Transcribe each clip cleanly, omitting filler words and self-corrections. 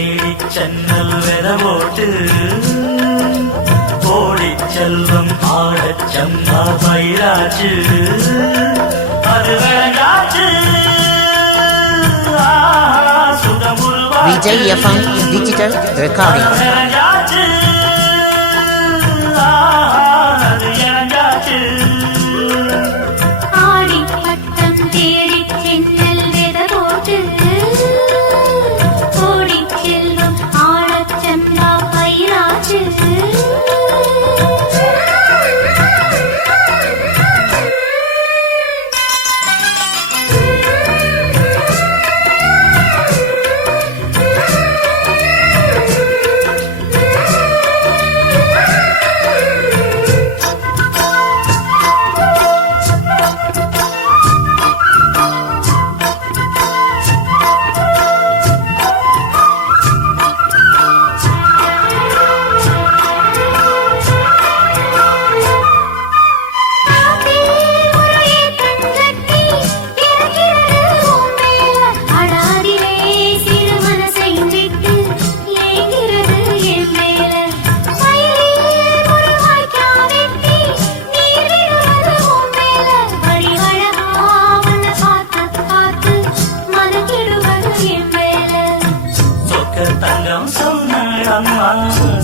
தேடி சென்னல் வெறவோட்டு ஓடி செல்வம் ஆடச் சம்பா பயிராச்சு அது விளையாச்சு Vijay FM Digital Recording.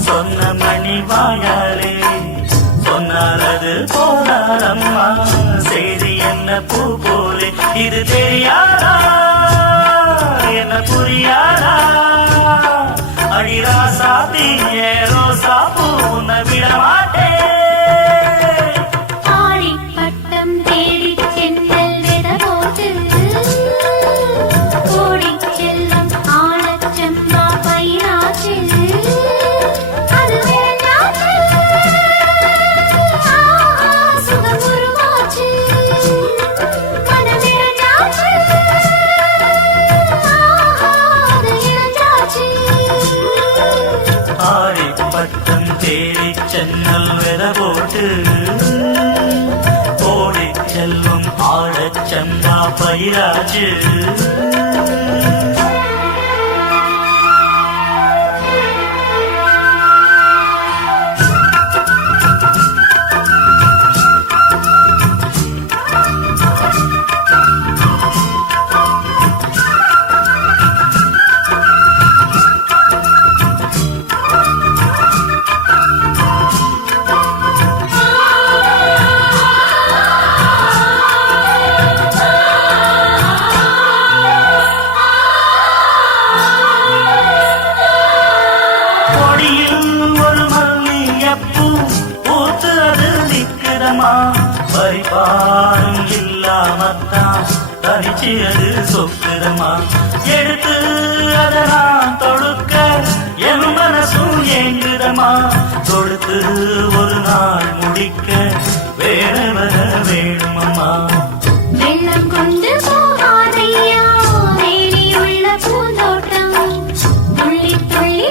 சொன்ன மணி வாயாலே சொன்னாரது போனாரம்மா செய்தி என்ன பூ போலே இது தெரியாதா என்ன புரியாதா அடிராசா தீயே ரோசா பூ உன்னை விட மாட்டே பட்டம் தேடி சென்னல் வெறவோட்டு ஓடி செல்வம் ஆடச் சம்பா பயிராச்சு பரிபாரம் இல்லாமத்தான் தனிச்சியது சொக்குதமா எடுத்து அதை நான் தொடுக்க என் மனசும் ஏங்குதமா தொடுத்து ஒரு நாள் முடிக்க வேற வர வேணுமம்மா வெள்ளம் கொண்டு போகாதையா வேலியுள்ள பூந்தோட்டம் துள்ளி துள்ளி